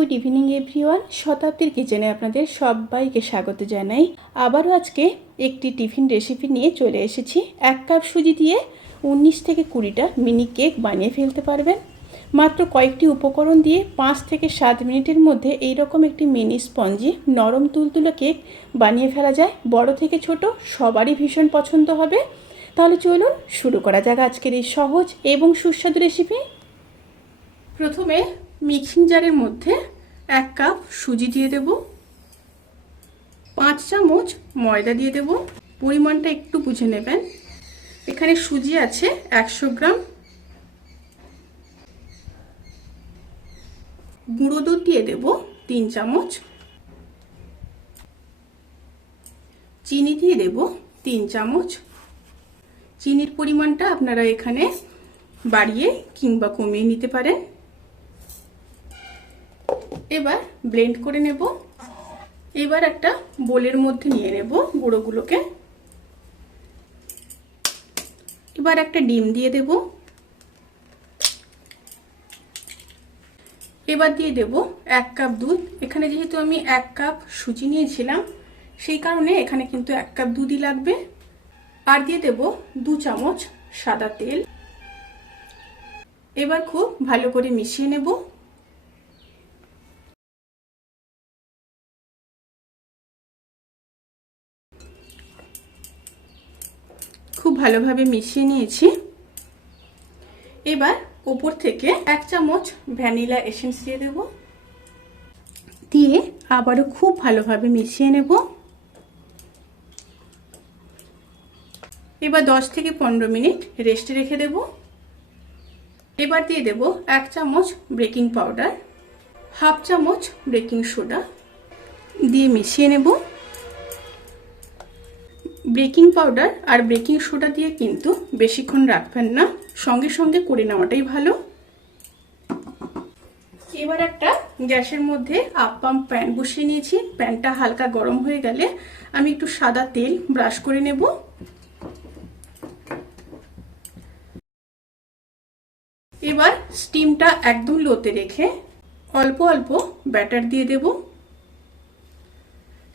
Good evening everyone. শতাব্দীর কিচেনে আপনাদের সবাইকে স্বাগত জানাই। আবারও আজকে একটি টিফিন রেসিপি নিয়ে চলে এসেছি। 1 কাপ সুজি দিয়ে 19 থেকে 20টা মিনি কেক বানিয়ে ফেলতে পারবেন। মাত্র কয়েকটি উপকরণ দিয়ে 5 থেকে 7 মিনিটের মধ্যে এইরকম একটি মিনি স্পঞ্জি নরম তুলতুলে কেক বানিয়ে ফেলা যায়। বড় থেকে ছোট সবারই ভীষণ পছন্দ হবে। তাহলে চলুন শুরু করা যাক আজকের এই সহজ এবং সুস্বাদু রেসিপি। প্রথমে মিক্সিং জারের মধ্যে 1 কাপ সুজি দিয়ে দেব, 5 চামচ ময়দা দিয়ে দেব। পরিমাণটা একটু বুঝে নেবেন। এখানে সুজি আছে 100 গ্রাম। গুঁড়ো দুধ দিয়ে দেব 3 চামচ। চিনি দিয়ে দেব 3 চামচ। চিনির পরিমাণটা আপনারা এখানে বাড়িয়ে কিংবা কমিয়ে নিতে পারেন। এবার ব্লেন্ড করে নেব। এবার একটা বোলের মধ্যে নিয়ে নেব গুঁড়োগুলোকে। এবার একটা ডিম দিয়ে দেব। এবার দিয়ে দেব 1 কাপ দুধ। এখানে যেহেতু আমি 1 কাপ সুজি নিয়েছিলাম সেই কারণে এখানে কিন্তু 1 কাপ দুধই লাগবে। আর দিয়ে দেব 2 চামচ সাদা তেল। এবার খুব ভালো করে মিশিয়ে নেব। খুব ভালোভাবে মিশিয়ে নিয়েছি। এবার উপর থেকে 1 চামচ ভ্যানিলা এসেন্স দিয়ে দেব। দিয়ে আবারও খুব ভালোভাবে মিশিয়ে নেব। এবার 10 থেকে 15 মিনিট রেস্টে রেখে দেব। এবার দিয়ে দেব 1 চামচ বেকিং পাউডার, হাফ চামচ বেকিং সোডা দিয়ে মিশিয়ে নেব। বেকিং পাউডার আর বেকিং সোডা দিয়ে কিন্তু বেশিক্ষণ রাখবেন না, সঙ্গে সঙ্গে করে নেওয়াটাই ভালো। এবার একটা গ্যাসের মধ্যে আপ্পাম প্যান বসিয়ে নিয়েছি। প্যানটা হালকা গরম হয়ে গেলে আমি একটু সাদা তেল ব্রাশ করে নেব। এবার স্টিমটা একদম লোতে রেখে অল্প অল্প ব্যাটার দিয়ে দেব।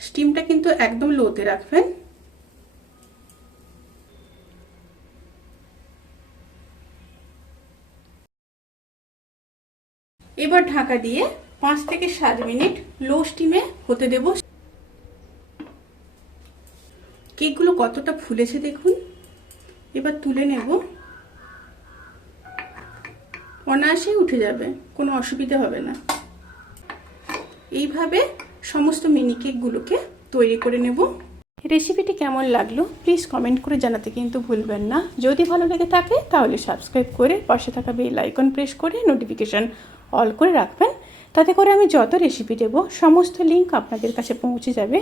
স্টিমটা কিন্তু একদম লোতে রাখবেন। এবার ঢাকা দিয়ে 5 থেকে 7 মিনিট লো স্টিমে হতে দেব। কেকগুলো কতটা ফুলেছে দেখুন। এবার তুলে নেব। অনায়াসেই উঠে যাবে, কোনো অসুবিধা হবে না। এইভাবে সমস্ত মিনি কেকগুলোকে তৈরি করে নেব। রেসিপিটি কেমন লাগলো প্লিজ কমেন্ট করে জানাতে কিন্তু ভুলবেন না। যদি ভালো লেগে থাকে তাহলে সাবস্ক্রাইব করে পাশে থাকা বেল আইকন প্রেস করে নোটিফিকেশান অল করে রাখবেন। তাতে করে আমি যত রেসিপি দেব সমস্ত লিঙ্ক আপনাদের কাছে পৌঁছে যাবে।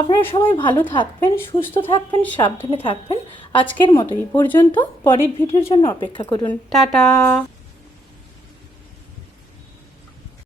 আপনারা সবাই ভালো থাকবেন, সুস্থ থাকবেন, সাবধানে থাকবেন। আজকের মতো এই পর্যন্ত। পরের ভিডিওর জন্য অপেক্ষা করুন। টাটা।